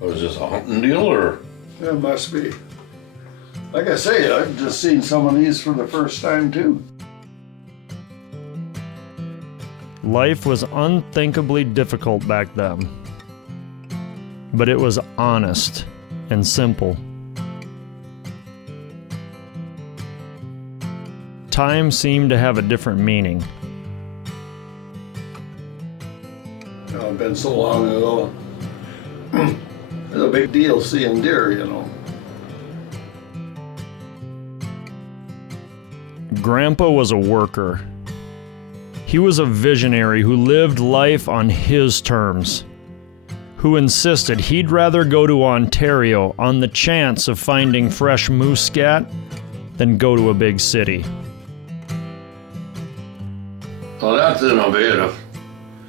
Was this a hunting deal or? It must be. Like I say, I've just seen some of these for the first time too. Life was unthinkably difficult back then, but it was honest and simple. Time seemed to have a different meaning. It's been so long ago. It's a big deal seeing deer, you know. Grandpa was a worker. He was a visionary who lived life on his terms, who insisted he'd rather go to Ontario on the chance of finding fresh moose scat than go to a big city. Well, that's innovative.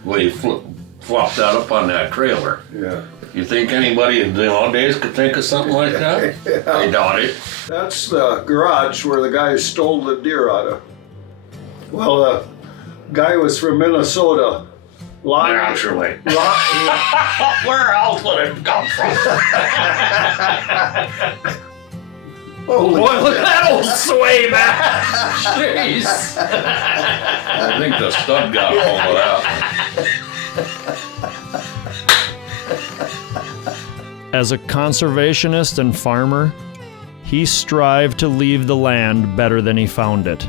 When you flop that up on that trailer. Yeah. You think anybody nowadays could think of something like that? Yeah. I doubt it. That's the garage where the guy stole the deer out of. Well, the guy was from Minnesota. Naturally. Where else would it come from? Holy Boy, look at that old sway back! Jeez. I think the stud got hold of that. As a conservationist and farmer, he strived to leave the land better than he found it.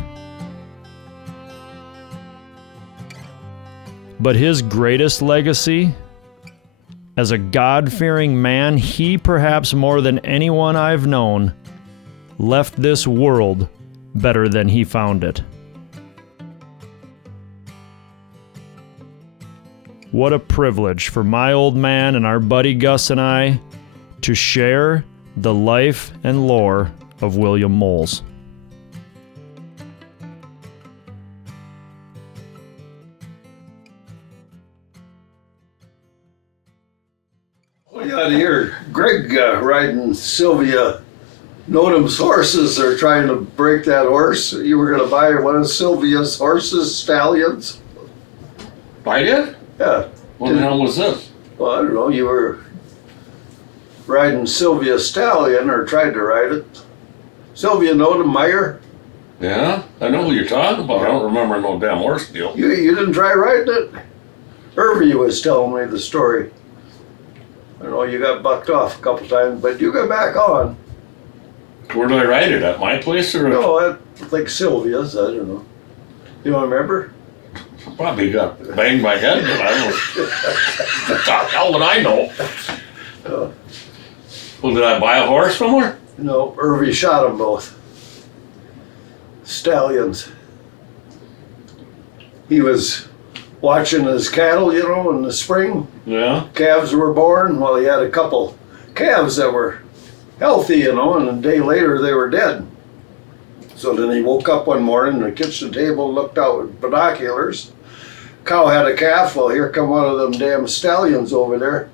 But his greatest legacy? As a God-fearing man, he, perhaps more than anyone I've known, left this world better than he found it. What a privilege for my old man and our buddy Gus and I to share the life and lore of William Molls. Well, you got to hear Greg riding Sylvia Notum's horses. They're trying to break that horse. You were going to buy one of Sylvia's horses, Stallions. Bite it? Yeah. What the hell was this? Well, I don't know. You were riding Sylvia's Stallion, or tried to ride it. Sylvia Notum Meyer. Yeah? I know who you're talking about. I don't remember no damn horse deal. You didn't try riding it? Irvy was telling me the story. I know you got bucked off a couple times, but you got back on. Where did I ride it? At my place or? No, I think Sylvia's. I don't know. You don't remember? Probably got banged my head, but I don't. What the hell would I know? Well, did I buy a horse from her? No, Irvy shot them both. Stallions. He was watching his cattle, you know, in the spring. Yeah. Calves were born. Well, he had a couple calves that were healthy, you know, and a day later they were dead. So then he woke up one morning in the kitchen table, looked out with binoculars. Cow had a calf. Well, here come one of them damn stallions over there.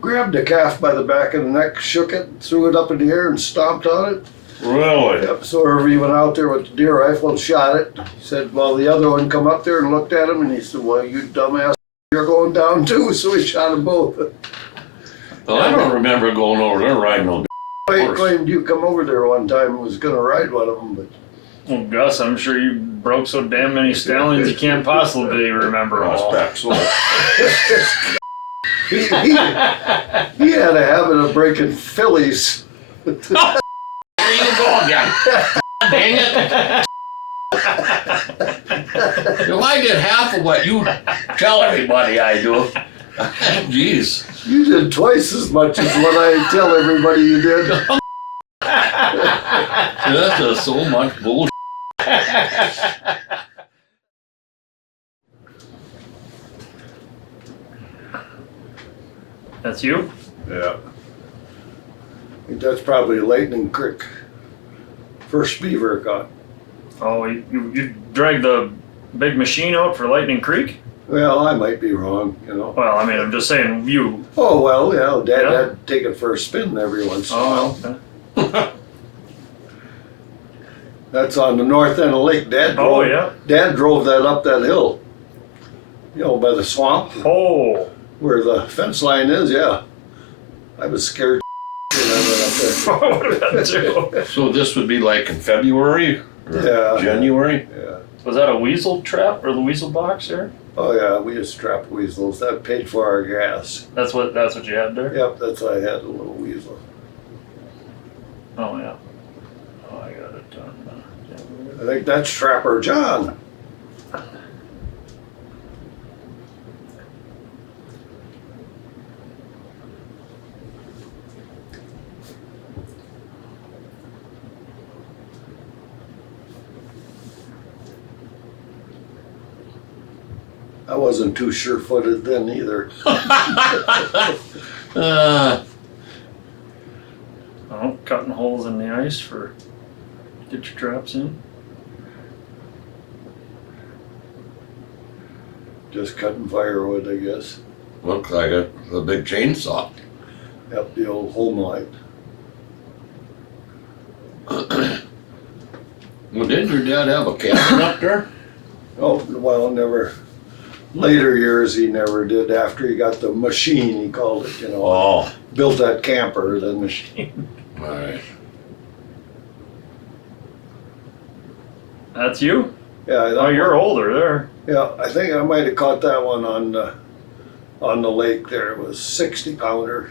Grabbed the calf by the back of the neck, shook it, threw it up in the air and stomped on it. Really? Yep, so Irvy went out there with the deer rifle and shot it. He said, well, the other one come up there and looked at him and he said, well, you dumbass, you're going down too. So he shot them both. Well, I don't remember going over there riding no I horse. claimed you come over there one time and was going to ride one of them, but Well, Gus, I'm sure you broke so damn many stallions you can't possibly remember all. Prospect, so. he had a habit of breaking fillies. There you go again. Dang it. If I did half of what you tell everybody I do, jeez. You did twice as much as what I tell everybody you did. That's just so much bullshit. That's you? Yeah. I think that's probably Lightning Creek. First beaver I caught. Oh, you dragged the big machine out for Lightning Creek? Well, I might be wrong, you know. Well, I mean, I'm just saying you. Oh, well, yeah, Dad Yeah. had to take it for a spin every once in a while. Okay. That's on the north end of the lake. Dad drove that up that hill. You know, by the swamp Oh. where the fence line is, yeah. I was scared when I went up there. What would that do? So this would be like in February or Yeah. January? Yeah. Was that a weasel trap or the weasel box there? Oh yeah, we used to trap weasels. That paid for our gas. That's what you had there? Yep, that's why I had a little weasel. Oh yeah. Oh, I got it done. I think that's Trapper John. I wasn't too sure-footed then either. Oh, cutting holes in the ice for get your traps in. Just cutting firewood, I guess. Looks like a big chainsaw. Yep, the old home light. Well, didn't your dad have a cabin up there? Oh, well, never. Later years, he never did. After he got the machine, he called it, you know. Oh, Built that camper, the machine. right. That's you? Yeah, Oh, you're older there. Yeah, I think I might have caught that one on the lake there. It was 60-pounder.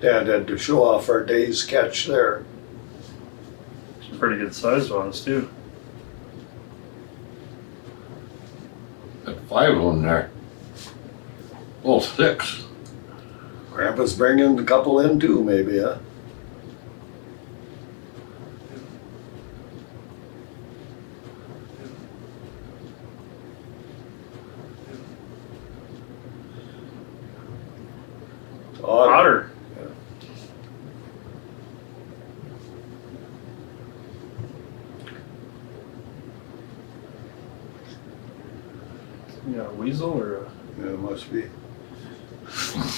Dad had to show off our day's catch there. Some pretty good sized ones too. Got 5 of them there. Well, 6. Grandpa's bringing a couple in too, maybe, huh? Otter. You got a weasel or a... Yeah, it must be.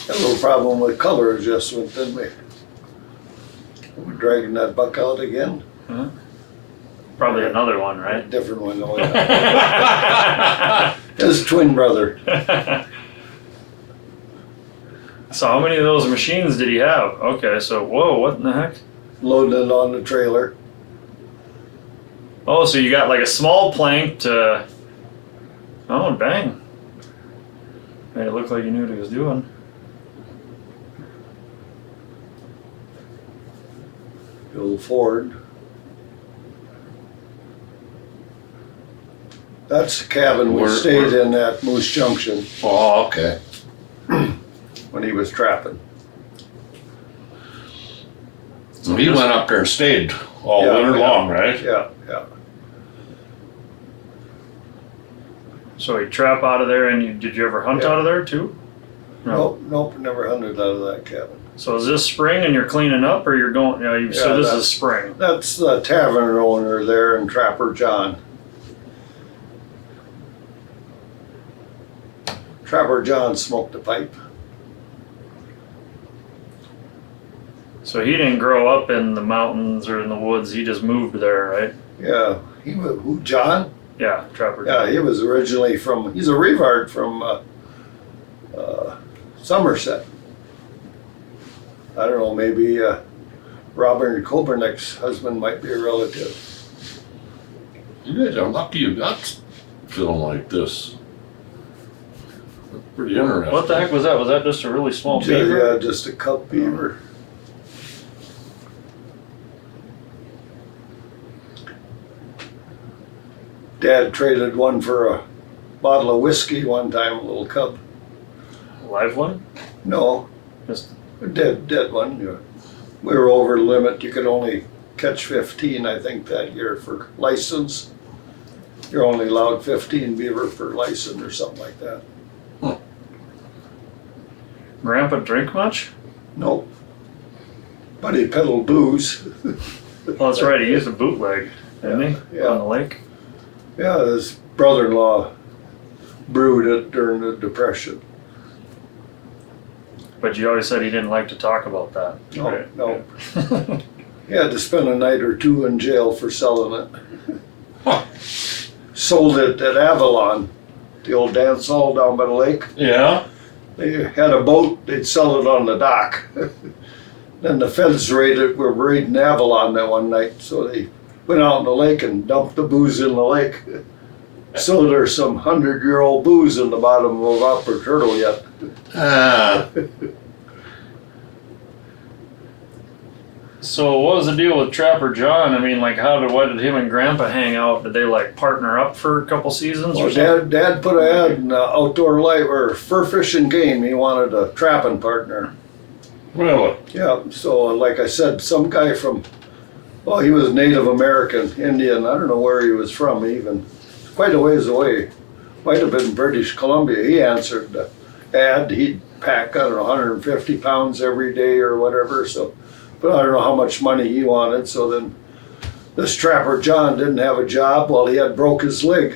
Had a little problem with color adjustment, didn't we? We're dragging that buck out again. Huh? Probably another one, right? Different one, oh yeah. His twin brother. So how many of those machines did he have? Okay, so whoa, what in the heck? Loading it on the trailer. Oh, so you got like a small plank to... Oh, dang. Made it look like he knew what he was doing. The old Ford. That's the cabin we stayed in at Moose Junction Oh, okay. when he was trapping. So he went up there and stayed all Yeah, winter yeah. long, right? Yeah, yeah. So he trap out of there, and did you ever hunt Yeah. out of there too? Nope, never hunted out of that cabin. So is this spring and you're cleaning up, or you're going? So Yeah, this that's- is spring. That's the tavern owner there and Trapper John. Trapper John smoked a pipe. So he didn't grow up in the mountains or in the woods. He just moved there, right? Yeah, he was, who, John? Yeah, Trapper. Yeah, he was originally from, he's a Revard from Somerset. I don't know, maybe Robert Kopernik's husband might be a relative. You guys are lucky you got film like this. Pretty interesting. What the heck was that? Was that just a really small Yeah, beaver? just a cup beaver. Dad traded one for a bottle of whiskey one time, a little cub. Live one? No, Just a dead one. Yeah. We were over the limit. You could only catch 15, I think, that year for license. You're only allowed 15 beaver per license or something like that. Grandpa drink much? Nope. But he peddled booze. Well, that's right. He used a bootleg, didn't he? Yeah. On the lake. Yeah, his brother-in-law brewed it during the Depression. But you always said he didn't like to talk about that. No, right? no. He had to spend a night or two in jail for selling it. Huh. sold it at Avalon, the old dance hall down by the lake. Yeah. They had a boat, they'd sell it on the dock. Then the feds were raiding Avalon that one night, so they went out in the lake and dumped the booze in the lake. So there's some 100-year-old booze in the bottom of Upper Turtle yet. Ah. So what was the deal with Trapper John? I mean, like, why did him and Grandpa hang out? Did they like partner up for a couple seasons or Well, something? Dad put an ad in Outdoor Life or Fur Fishing Game. He wanted a trapping partner. Really? Yeah, so like I said, some guy from, well, he was Native American, Indian. I don't know where he was from even. Quite a ways away. Might have been British Columbia. He answered the ad. He'd pack, I don't know, 150 pounds every day or whatever. So, but I don't know how much money he wanted. So then this Trapper John didn't have a job. Well, he had broke his leg.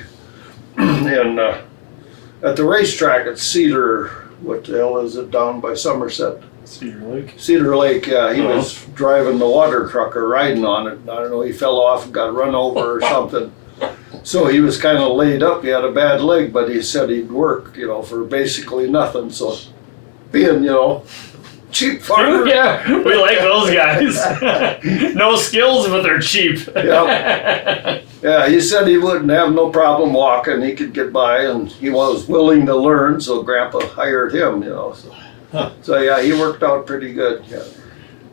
And at the racetrack at Cedar, what the hell is it, down by Somerset? Cedar Lake. Cedar Lake, yeah. He was driving the water truck or riding on it. I don't know, he fell off and got run over or something. So he was kind of laid up. He had a bad leg, but he said he'd work, for basically nothing. So being, cheap farmer. Yeah, we like those guys. No skills, but they're cheap. Yeah. Yeah, he said he wouldn't have no problem walking. He could get by, and he was willing to learn, so Grandpa hired him, So yeah, he worked out pretty good, yeah.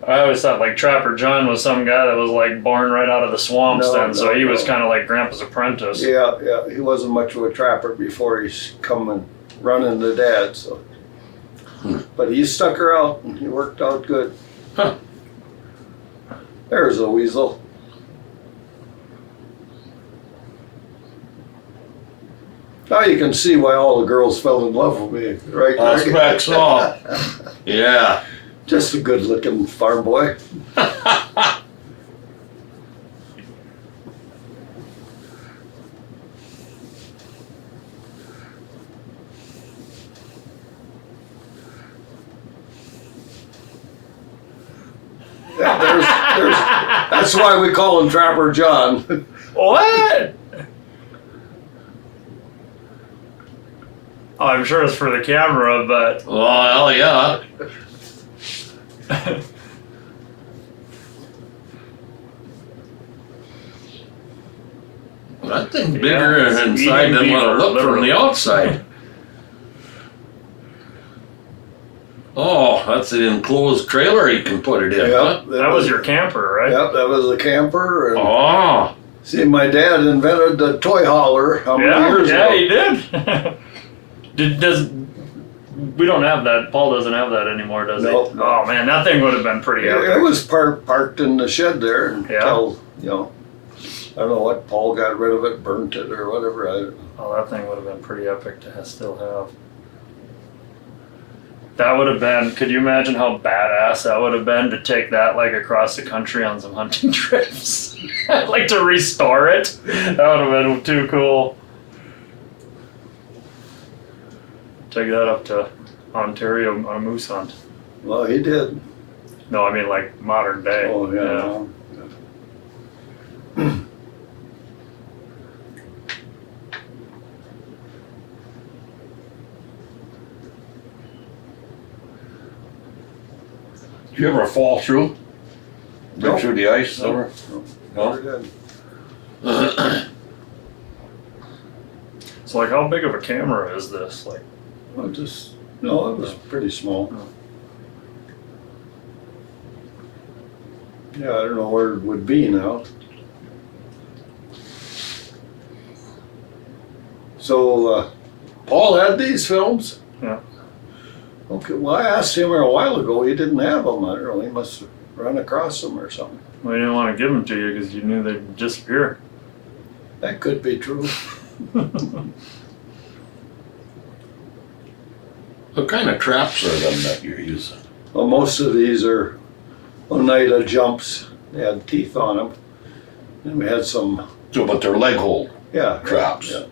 I always thought like Trapper John was some guy that was like born right out of the swamps so he was kind of like Grandpa's apprentice. Yeah, he wasn't much of a trapper before he's coming running to Dad, so. But he stuck her out and he worked out good. Huh. There's a weasel. Now you can see why all the girls fell in love with me, right? That's Greg? back saw. Yeah. Just a good looking farm boy. That's why we call him Trapper John. What? Oh, I'm sure it's for the camera, but Well, hell yeah. That thing's bigger it's inside eating than what it beaver, looked from literally. the outside. Oh, that's an enclosed trailer you can put it in, huh? that was your camper, right? Yep, that was a camper. And Oh, see, my dad invented the toy hauler how many years ago? he did. We don't have that. Paul doesn't have that anymore, does No, he? no. Oh man, that thing would have been pretty epic. It was parked in the shed there until, I don't know what, Paul got rid of it, burnt it or whatever. I don't know. Oh, that thing would have been pretty epic to still have. That would have been, could you imagine how badass that would have been to take that like across the country on some hunting trips? Like to restore it? That would have been too cool. Take that up to Ontario on a moose hunt. Well, he did. No, I mean like modern day. Oh, yeah. did you ever fall through? No. Through the ice ever? No? Never did. So like how big of a camera is this? Like Well, it was pretty small. Yeah, I don't know where it would be now. So, Paul had these films? Yeah. Okay, well, I asked him a while ago, he didn't have them. I don't know, he must have run across them or something. well, you didn't want to give them to you because you knew they'd disappear. That could be true. What kind of traps are them that you're using? Well, most of these are Oneida jumps. They had teeth on them. And we had some, So, but they're leg hold yeah. traps. Yeah.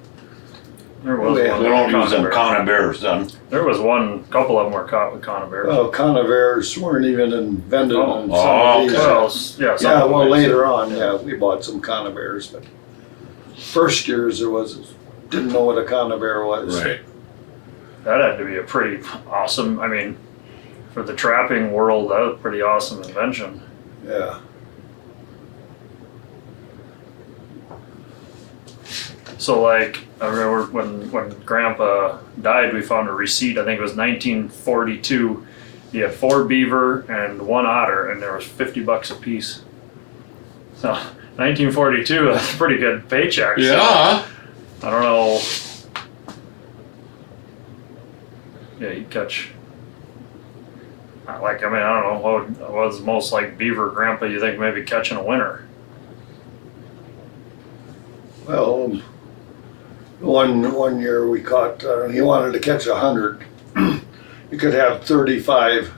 There was Yeah. one. They don't use them conibear. conibears then. There was one, couple of them were caught with conibears. Well, conifers weren't even invented Oh. in some Oh, of these. okay. Well, yeah, some Yeah, of well, them. later on, yeah, we bought some conifers, but first years didn't know what a conibear was. Right. That had to be a pretty awesome, I mean, for the trapping world, that was a pretty awesome invention. Yeah. So like, I remember when Grandpa died, we found a receipt, I think it was 1942. He had 4 beaver and 1 otter, and there was $50 a piece. So 1942, that's a pretty good paycheck. So Yeah. I don't know. Yeah, you catch. Like, I mean, I don't know what was the most like beaver Grandpa you think maybe catching a winter. Well, one year we caught. He wanted to catch 100. You could have 35.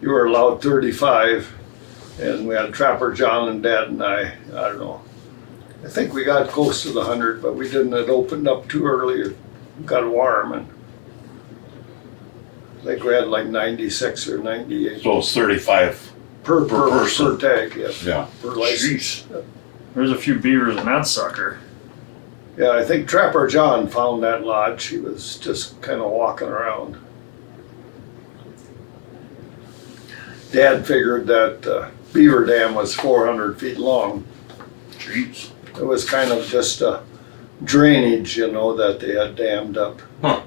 You were allowed 35, and we had Trapper John and Dad and I. I don't know. I think we got close to the 100, but we didn't. It opened up too early. It got warm, and I think we had like 96 or 98 So it's 35. per person. tag. Yes. Yeah. Per license. There's a few beavers in that sucker. Yeah, I think Trapper John found that lodge. He was just kind of walking around. Dad figured that beaver dam was 400 feet long. Jeez. It was kind of just a drainage, that they had dammed up. Huh.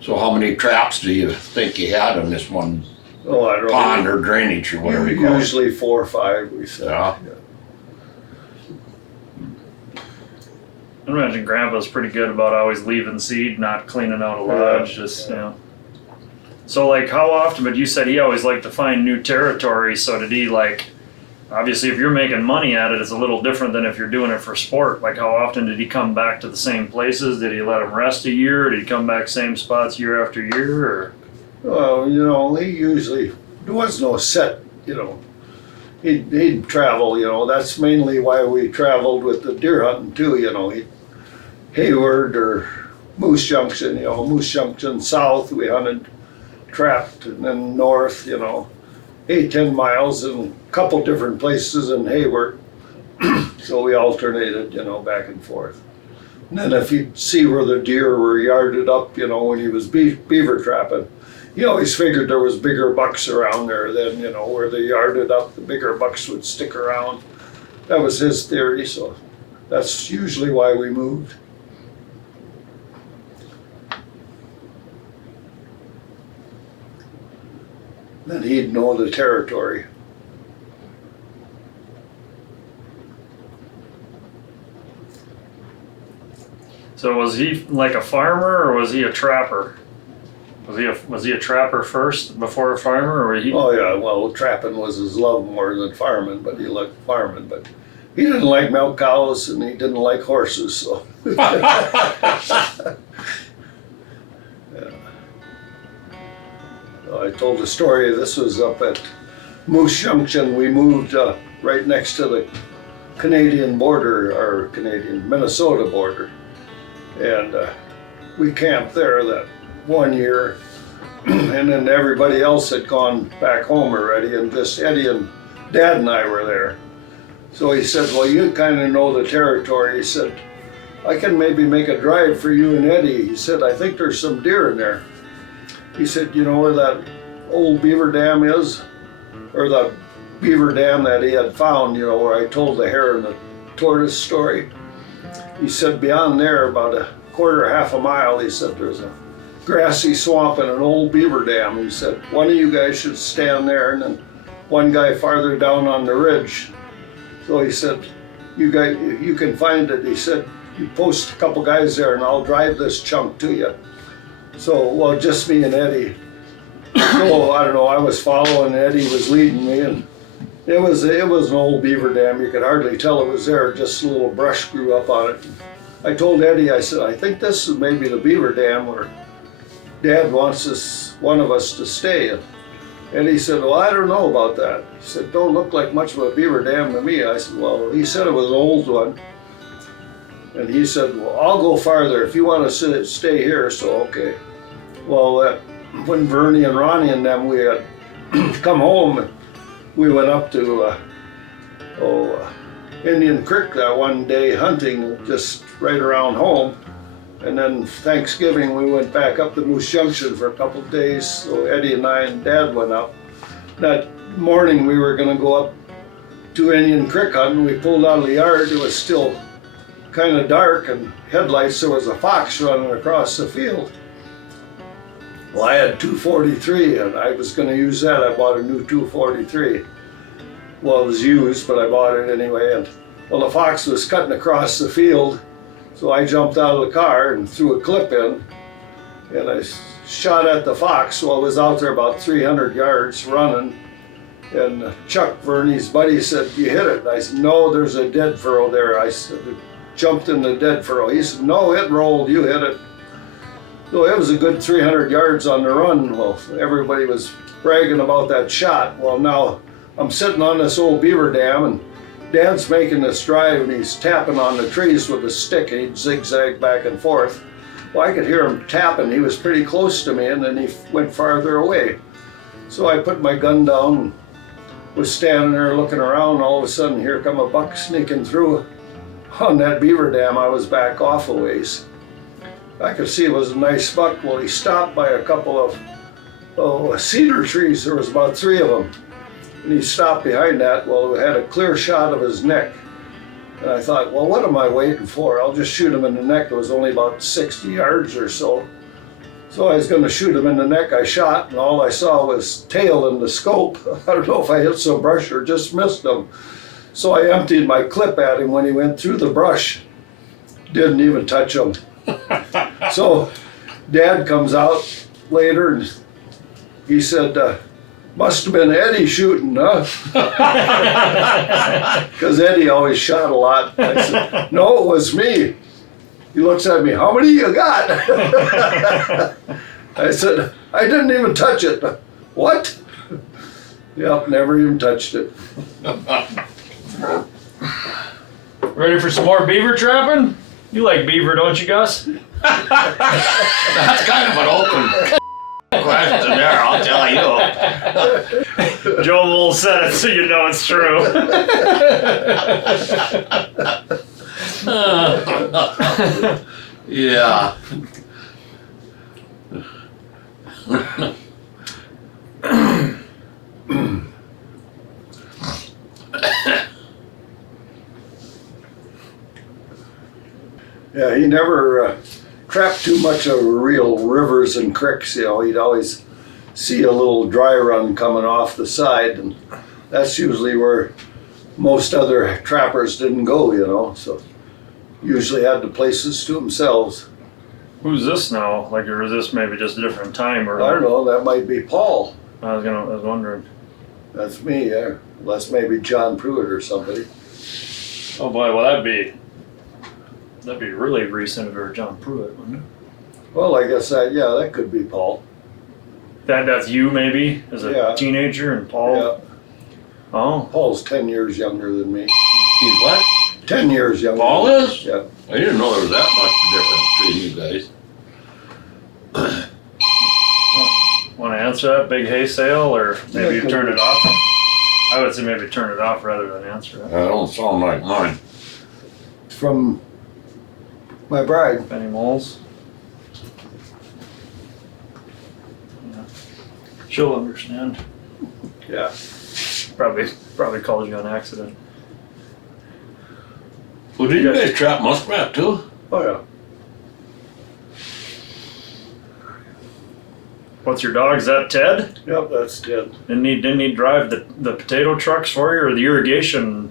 So how many traps do you think you had on this one Oh, I don't pond know. or drainage or whatever you call it? Usually 4 or 5, we said. Yeah. I imagine Grandpa's pretty good about always leaving seed, not cleaning out a lodge, just, you know. So like how often, but you said he always liked to find new territory, so did he like, obviously if you're making money at it, it's a little different than if you're doing it for sport. Like how often did he come back to the same places? Did he let them rest a year? Did he come back same spots year after year, or? Well, he usually, there was no set, he'd travel, that's mainly why we traveled with the deer hunting too, he'd Hayward or Moose Junction, Moose Junction south, we hunted, trapped, and then north, 8-10 miles in a couple different places in Hayward. So we alternated, back and forth. And then if he'd see where the deer were yarded up, when he was beaver trapping, he always figured there was bigger bucks around there than, where they yarded up, the bigger bucks would stick around. That was his theory, so that's usually why we moved. Then he'd know the territory. So was he like a farmer or was he a trapper? Was he a trapper first before a farmer, or he? Oh yeah, well, trapping was his love more than farming, but he liked farming. But he didn't like milk cows and he didn't like horses, so. Yeah. I told the story. This was up at Moose Junction. We moved right next to the Canadian border, or Minnesota border, and we camped there that one year, and then everybody else had gone back home already, and just Eddie and Dad and I were there. So he said, well, you kind of know the territory. He said, I can maybe make a drive for you and Eddie. He said, I think there's some deer in there. He said, you know where that old beaver dam is? Or the beaver dam that he had found, where I told the hare and the tortoise story. He said, beyond there, about a quarter, half a mile, he said, there's a grassy swamp and an old beaver dam. He said, one of you guys should stand there, and then one guy farther down on the ridge. So he said, you guys, you can find it. He said, you post a couple guys there and I'll drive this chunk to you. So, well, just me and Eddie. So, I don't know, I was following, Eddie was leading me, and it was an old beaver dam. You could hardly tell it was there, just a little brush grew up on it. I told Eddie, I said, I think this is maybe the beaver dam where Dad wants one of us to stay. And he said, well, I don't know about that. He said, don't look like much of a beaver dam to me. I said, well, he said it was an old one. And he said, well, I'll go farther if you want to stay here, so okay. Well, when Bernie and Ronnie and them, we had come home, we went up to Indian Creek that one day hunting just right around home. And then Thanksgiving, we went back up to Moose Junction for a couple of days. So Eddie and I and Dad went up. That morning, we were going to go up to Indian Creek hunting. We pulled out of the yard. It was still kind of dark and headlights. There was a fox running across the field. Well, I had 243 and I was going to use that. I bought a new 243. Well, it was used, but I bought it anyway. And well, the fox was cutting across the field. So I jumped out of the car and threw a clip in, and I shot at the fox. Well, I was out there about 300 yards running, and Chuck, Vernie's buddy, said, you hit it. And I said, no, there's a dead furrow there. I said, it jumped in the dead furrow. He said, no, it rolled, you hit it. So it was a good 300 yards on the run. Well, everybody was bragging about that shot. Well, now I'm sitting on this old beaver dam, and Dad's making this drive and he's tapping on the trees with a stick and he'd zigzag back and forth. Well, I could hear him tapping. He was pretty close to me and then he went farther away. So I put my gun down and was standing there looking around. All of a sudden, here come a buck sneaking through on that beaver dam. I was back off a ways. I could see it was a nice buck. Well, he stopped by a couple of cedar trees. There was about 3 of them. And he stopped behind that. Well, we had a clear shot of his neck. And I thought, well, what am I waiting for? I'll just shoot him in the neck. It was only about 60 yards or so. So I was going to shoot him in the neck. I shot, and all I saw was tail in the scope. I don't know if I hit some brush or just missed him. So I emptied my clip at him when he went through the brush. Didn't even touch him. So Dad comes out later, and he said, must have been Eddie shooting, huh? Because Eddie always shot a lot. I said, no, it was me. He looks at me, how many you got? I said, I didn't even touch it. What? Yep, never even touched it. Ready for some more beaver trapping? You like beaver, don't you, Gus? That's kind of an open question there, I'll tell you. Joe Molls said it, so you know it's true. Yeah. Yeah, he never trapped too much of real rivers and creeks, you know. He'd always see a little dry run coming off the side, and that's usually where most other trappers didn't go, you know, so usually had the places to themselves. Who's this now? Like, or is this maybe just a different time? Or I don't know, that might be Paul. I was wondering. That's me, yeah. Unless maybe John Pruitt or somebody. Oh boy, well that'd be really recent if it were John Pruitt, wouldn't it? Well, I guess that could be Paul. That's you maybe as a Yeah. teenager, and Paul. Yeah, Oh, Paul's 10 years younger than me. He's what? 10 years younger. Paul is? Yeah. I didn't know there was that much difference between you guys. want to answer that big hay sale, or maybe Yeah, you could turn be. it off? I would say maybe turn it off rather than answer it. That don't sound like mine. From my bride. Benny Molls. Yeah. She'll understand. Yeah. Probably called you on accident. Well, did you guys trap muskrat too? Oh, yeah. What's your dog? Is that Ted? Yep, that's Ted. Didn't he drive the potato trucks for you, or the irrigation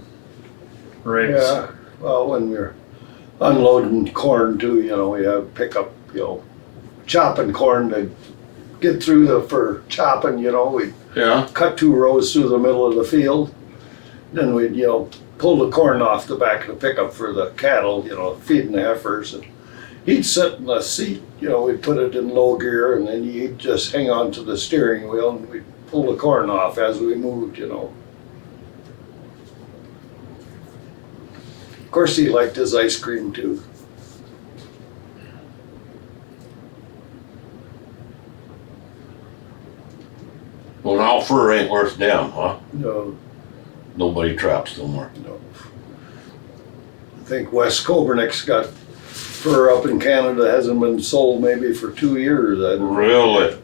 rigs? Yeah. Well, when we're unloading corn too, you know, we have pickup, you know, chopping corn to get through for chopping, you know, we Yeah. cut 2 rows through the middle of the field. Then we'd, you know, pull the corn off the back of the pickup for the cattle, you know, feeding the heifers. And he'd sit in the seat, you know, we'd put it in low gear, and then he'd just hang on to the steering wheel and we'd pull the corn off as we moved, you know. Of course, he liked his ice cream too. fur ain't worth damn, huh? No, Nobody traps no more. no. I think West Coburnick's got fur up in Canada, hasn't been sold maybe for 2 years. I don't know. Really?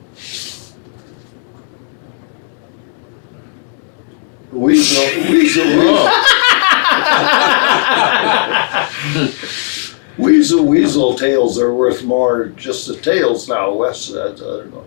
Weasel tails are worth more, just the tails now, West says, I don't know.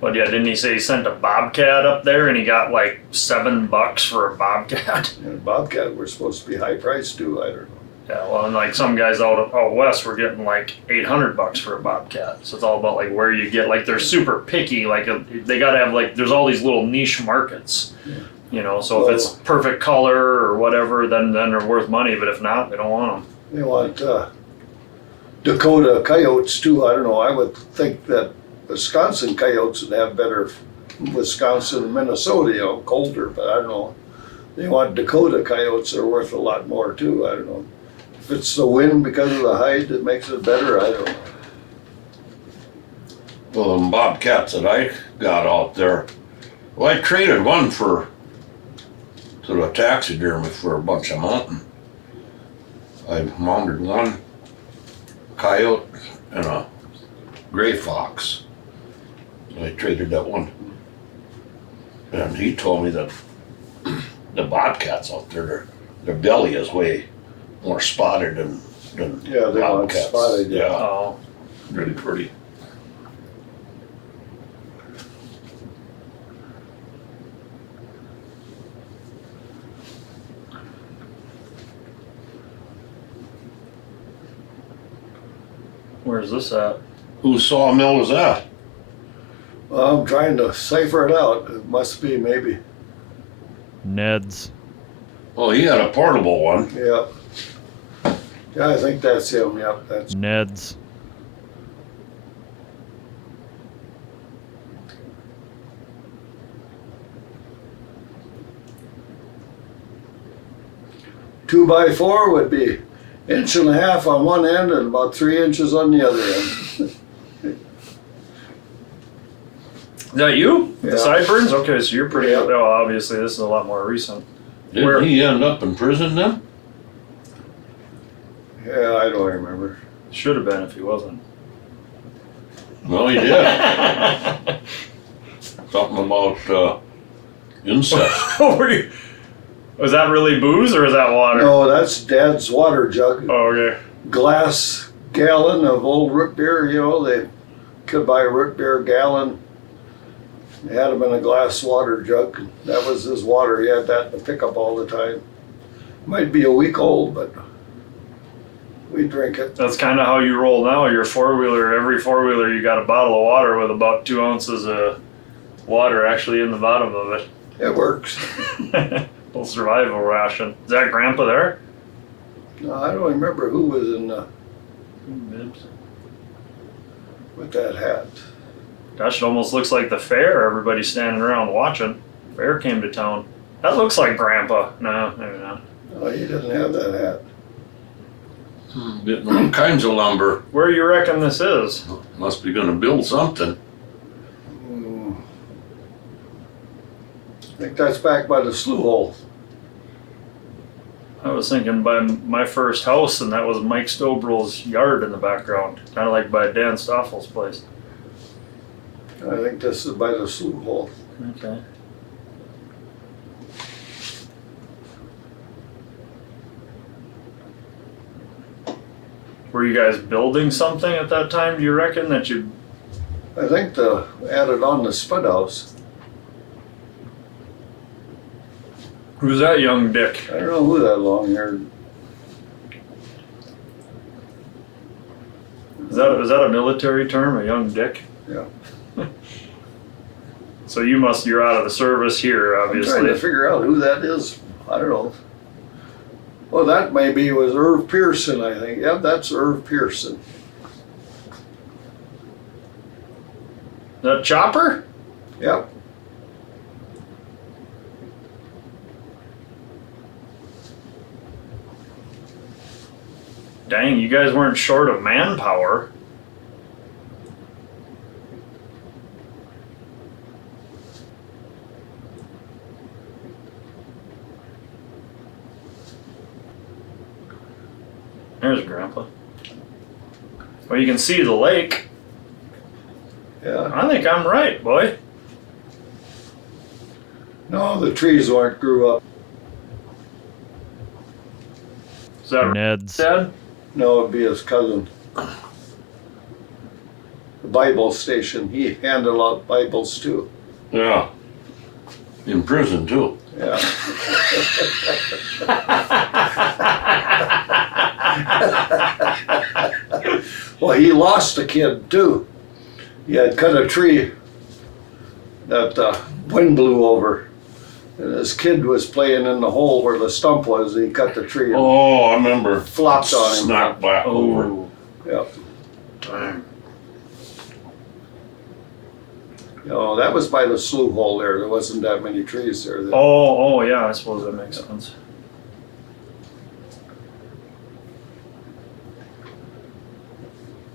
But yeah, didn't he say he sent a bobcat up there and he got like $7 for a bobcat? And bobcat were supposed to be high priced too, I don't know. Yeah, well, and like some guys out west were getting like $800 for a bobcat. So it's all about like where you get, like they're super picky. Like they gotta have like, there's all these little niche markets, you know. So if it's perfect color or whatever, then they're worth money. But if not, they don't want them. They want Dakota coyotes too. I don't know. I would think that Wisconsin coyotes would have better. Wisconsin and Minnesota, you know, colder, but I don't know. They want Dakota coyotes are worth a lot more too. I don't know. If it's the wind because of the hide that makes it better, I don't know. Well, them bobcats that I got out there, well, I traded one to the taxidermy for a bunch of mountain. I mounted one coyote and a gray fox. I traded that one. And he told me that the bobcats out there, their belly is way more spotted than Yeah, they want bobcats. spotted, yeah. Oh, Really pretty. where's this at? Whose sawmill was that? Well, I'm trying to cipher it out. It must be maybe. Ned's. Well, he had a portable one. Yeah. Yeah, I think that's him. Yep, that's. Ned's. Two by four would be 1.5 inch on one end and about 3 inches on the other end. Is that you? Yeah. The sideburns? Okay, so you're pretty. Yeah. Well, obviously this is a lot more recent. Didn't Where- he end up in prison then? Yeah, I don't remember. Should have been if he wasn't. No, he did. Something about incest. Was that really booze or is that water? No, that's Dad's water jug. Oh, okay. Glass gallon of old root beer, you know, they could buy a root beer gallon. They had him in a glass water jug. That was his water. He had that in the pickup all the time. Might be a week old, but we drink it. That's kind of how you roll now. Your four-wheeler, every four-wheeler, you got a bottle of water with about 2 ounces of water actually in the bottom of it. It works. Little survival ration. Is that Grandpa there? No, I don't remember who was in with that hat. Gosh, it almost looks like the fair. Everybody's standing around watching. Fair came to town. That looks like Grandpa. No, maybe not. No, he didn't have that hat. Getting all kinds of lumber. Where you reckon this is? Must be gonna build something. I think that's back by the slough hole. I was thinking by my first house, and that was Mike Stobrel's yard in the background. Kind of like by Dan Stoffel's place. I think this is by the slough hole. Okay. Were you guys building something at that time, do you reckon, that you... I think they added on the spud house. Who's that young dick? I don't know who that long haired. Is that a military term, a young dick? Yeah. So you're out of the service here, I'm trying to obviously. figure out who that is. I don't know. Well, that maybe was Irv Pearson, I think. Yep, that's Irv Pearson. That Chopper? Yep. Dang, you guys weren't short of manpower. There's Grandpa. Well, you can see the lake. Yeah. I think I'm right, boy. No, the trees weren't grew up. Is that Ned's? Dad? No, it'd be his cousin. The Bible station. He handed out Bibles too. Yeah. In prison too. Yeah. Well, he lost a kid too. He had cut a tree that wind blew over. And his kid was playing in the hole where the stump was. And he cut the tree and Oh, I remember. flopped on him. Snapped back over. Oh, Yep. dang. No, that was by the slough hole there. There wasn't that many trees there. Oh, yeah, I suppose that makes sense.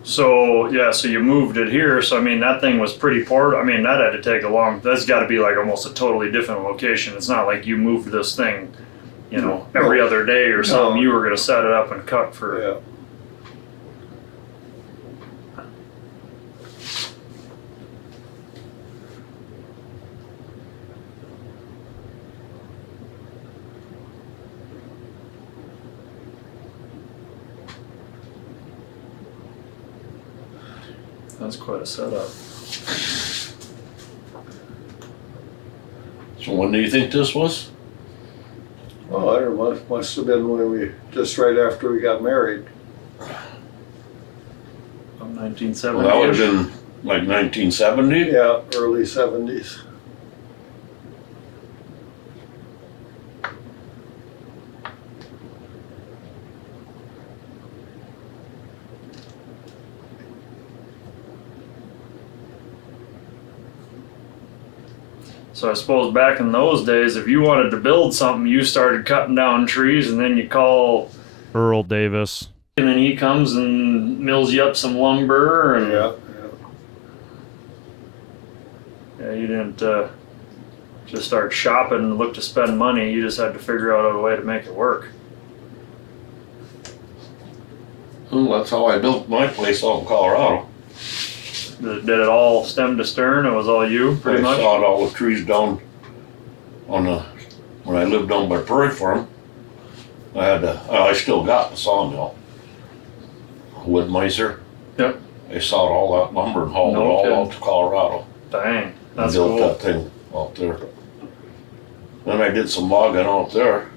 So, yeah, so you moved it here. So, I mean, that thing was pretty poor. I mean, that had to take a long, that's got to be like almost a totally different location. It's not like you moved this thing, you know, every other day or something. No. You were going to set it up and cut for. Yeah. That's quite a setup. So when do you think this was? Oh, I don't know. Must have been when we, just right after we got married. From 1970. Well, that would have been like 1970. Yeah, early 70s. So I suppose back in those days, if you wanted to build something, you started cutting down trees, and then you call Earl Davis. and then he comes and mills you up some lumber, and Yeah. yeah, you didn't just start shopping and look to spend money. You just had to figure out a way to make it work. Well, that's how I built my place out in Colorado. Did it all stem to stern? It was all you, pretty I much? sawed all the trees down on the, when I lived down by Prairie Farm. I still got the sawmill. Wood miser. Yep. I sawed all that lumber and hauled No it all kidding. out to Colorado. Dang, that's Built cool. that thing out there. Then I did some logging out there.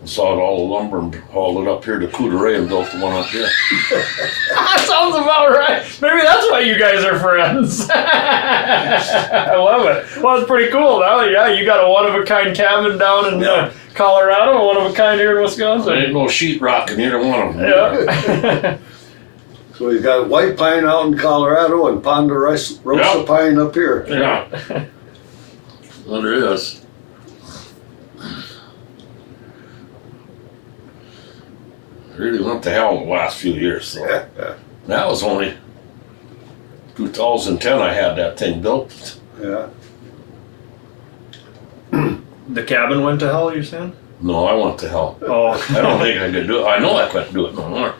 And sawed all the lumber and hauled it up here to Coudray and built the one up here. That sounds about right. Maybe that's why you guys are friends. I love it. Well, it's pretty cool. Now, yeah, you got a one-of-a-kind cabin down in Yeah. Colorado, one-of-a-kind here in There Wisconsin. ain't no sheetrock in either one of them. Yeah. So we've got white pine out in Colorado and ponderosa Yeah. pine up here. Yeah. Well, there is. Really went to hell the last few years. So. That was only 2010 I had that thing built. Yeah. The cabin went to hell, you saying? No, I went to hell. Oh. I don't think I could do it. I know I couldn't do it no more.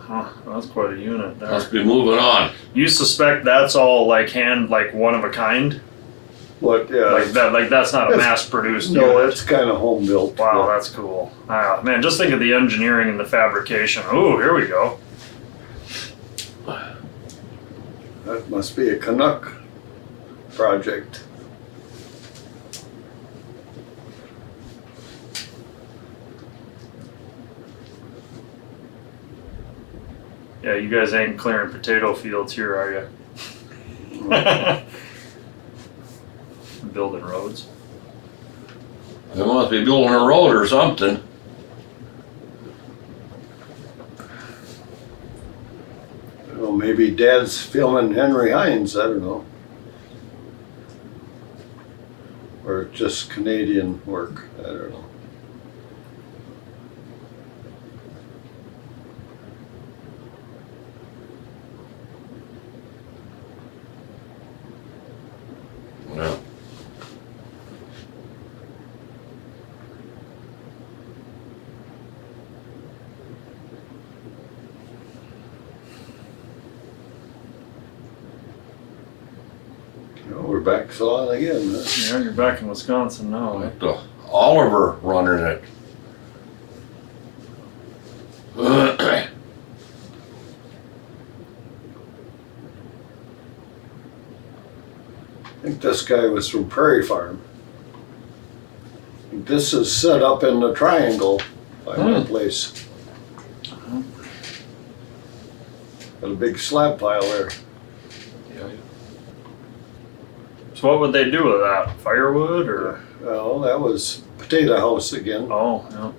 Huh, that's quite a unit there. Must be moving on. You suspect that's all like one of a kind? What? Yeah. Like that's not a It's- mass produced No, unit. it's kind of home built. Wow, that's cool. Man, just think of the engineering and the fabrication. Ooh, here we go. That must be a Canuck project. Yeah, you guys ain't clearing potato fields here, are you? Building roads. They must be building a road or something. Well, maybe Dad's filming Henry Hines. I don't know. Or just Canadian work. I don't know. We're back sawing again. Huh? Yeah, you're back in Wisconsin now. Eh? The Oliver running it. I think this guy was from Prairie Farm. This is set up in the triangle by my place. Got a big slab pile there. So what would they do with that? Firewood or? Well, that was potato house again. Oh, yeah.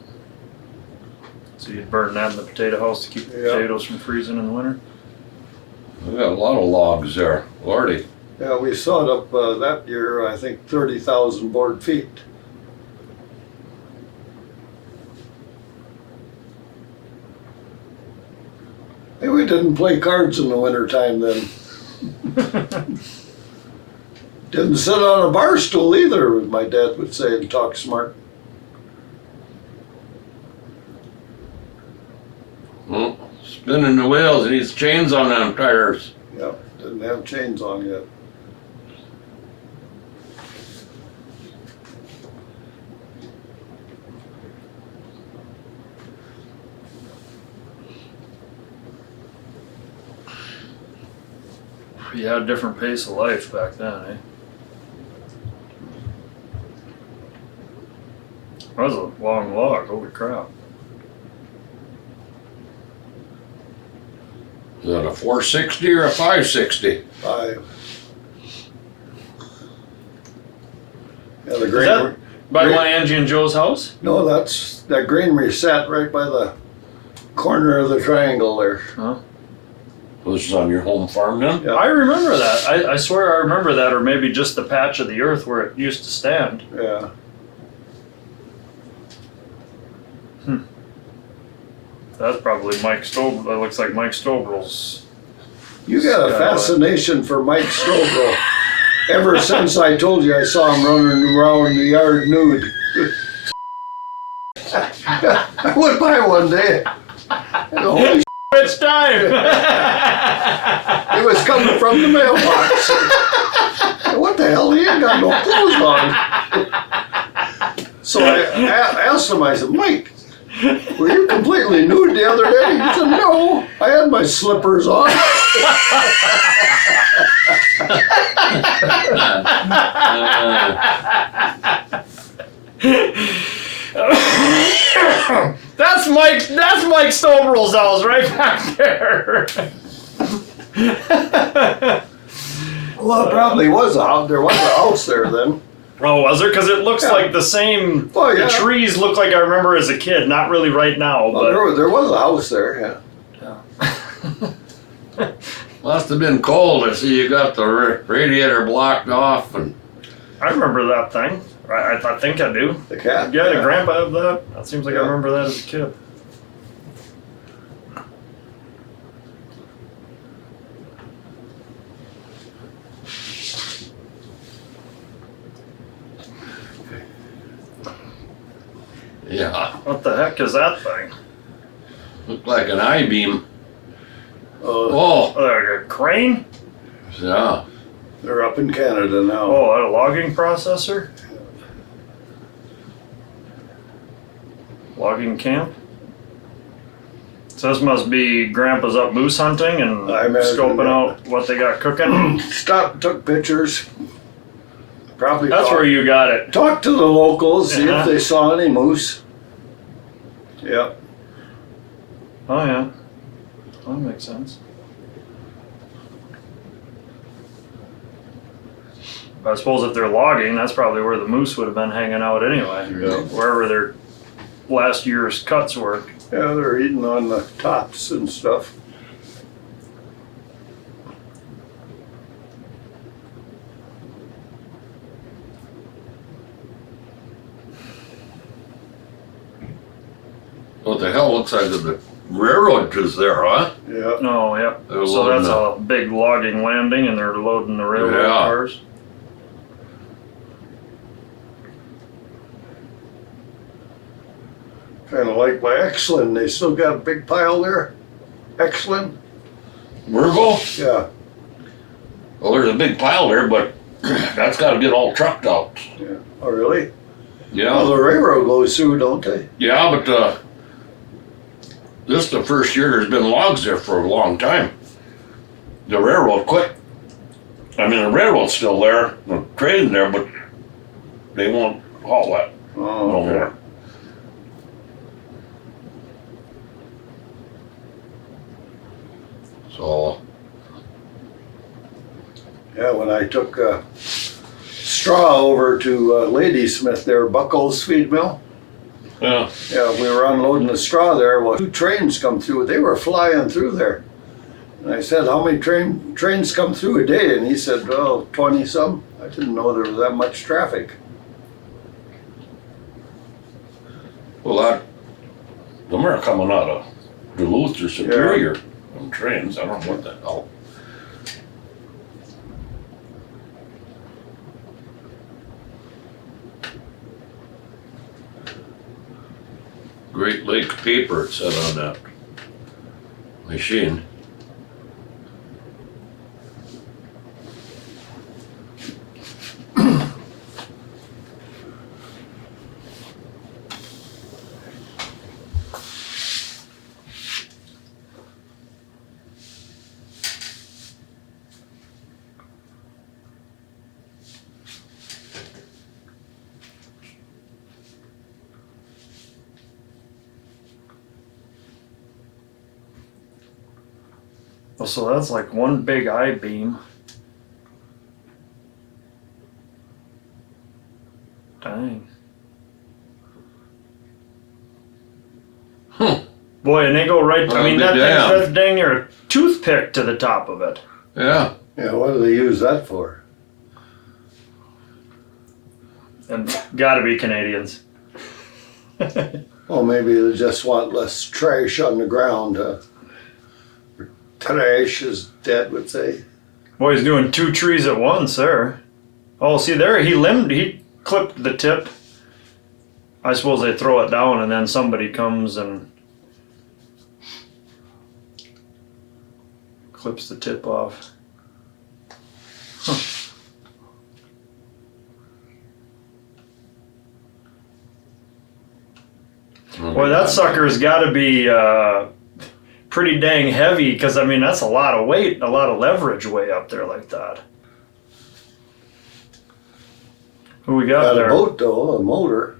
So you'd burn that in the potato house to keep the Yeah. potatoes from freezing in the winter? We got a lot of logs there, Lordy. Yeah, we sawed up that year, I think, 30,000 board feet. Hey, we didn't play cards in the wintertime then. Didn't sit on a bar stool either, my dad would say, and talk smart. Well, spinning the wheels, and these chains on them tires. Yep, didn't have chains on yet. You had a different pace of life back then, eh? That was a long log, holy crap. Is that a 460 or a 560? 5. Yeah, the Is grain. that by Great. my Angie and Joe's house? No, that's that granary sat right by the corner of the triangle there. Huh? Well, this is on your home farm then? Yeah. I remember that. I swear I remember that, or maybe just the patch of the earth where it used to stand. Yeah. That's probably Mike Stob. That looks like Mike Stobrel's. You got a fascination for Mike Strobel. Ever since I told you I saw him running around the yard nude. I went by one day. And holy It's time! it was coming from the mailbox. What the hell? He ain't got no clothes on. So I asked him, I said, Mike, were you completely nude the other day? He said, no, I had my slippers on. That's Mike Stobrel's house right back there. Well, it probably was a house. There was a house there then. Oh, was there? Because it looks Yeah. like the same. Oh, yeah. The trees look like I remember as a kid. Not really right now, Well, but there was a house there, Must have been cold. I see you got the radiator blocked off, and I remember that thing. I think I do. The cat. Yeah, did Grandpa have that? That seems like I Yeah. remember that as a kid. yeah, What the heck is that thing? looked like an I-beam. Oh, Oh, Like a crane? yeah. they're up in Canada now. Oh, a logging processor? Logging camp? So this must be Grandpa's up moose hunting and I imagine, scoping yeah. out what they got cooking. Stopped, took pictures. Probably That's where you got it. talked to the locals, see Yeah. if they saw any moose. Yep. Oh yeah. That makes sense. I suppose if they're logging, that's probably where the moose would have been hanging out anyway. Yeah. Wherever their last year's cuts were. Yeah, they're eating on the tops and stuff. What the hell looks like the railroad is there, huh? Yeah. No, yep. They're So loading that's a big logging landing and they're loading the railroad Yeah. cars. Kind of like by Exlin. They still got a big pile there. Exlin? Merville? Yeah. Well, there's a big pile there, but That's gotta get all trucked out. Yeah. Oh, really? Yeah. Well, the railroad goes through, don't they? Yeah, but this is the first year there's been logs there for a long time. The railroad quit. I mean, the railroad's still there, the train there, but they won't haul that Oh, no okay. more. So, Yeah, when I took straw over to Ladysmith there, Buckles feed mill. yeah, Yeah, we were unloading the straw there. Well, 2 trains come through. They were flying through there. And I said, how many trains come through a day? And he said, oh, 20 some. I didn't know there was that much traffic. well, them are coming out of Duluth or Superior, them trains, I don't know what the hell. Great Lake paper it said on that machine. Well, so that's like one big I-beam. Dang. Boy, and they go right. I mean, Well, that's dang near a toothpick to the top of it. Yeah, Yeah, what do they use that for? And gotta be Canadians. Well, maybe they just want less trash on the ground. Trash, as Dad would say. Boy, he's doing 2 trees at once there. Oh, see there, he clipped the tip. I suppose they throw it down and then somebody comes and clips the tip off. Boy, that sucker's gotta be pretty dang heavy, because I mean that's a lot of weight, a lot of leverage way up there like that. Who we got Got there? a boat though, a motor.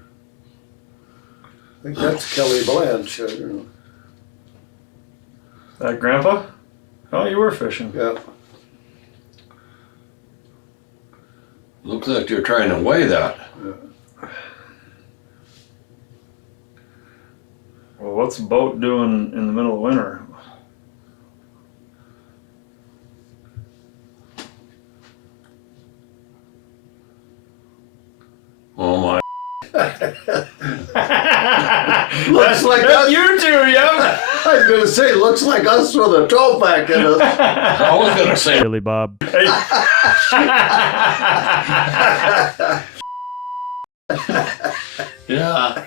I think that's Kelly Blanche. I don't know. That Grandpa? Oh, you were fishing. Yeah. looks like you're trying to weigh that. Well, what's a boat doing in the middle of winter? Oh my. Looks like That's us. you two, yeah. I was gonna say, looks like us with a 12-pack in us. I was gonna say, Billy Bob. yeah.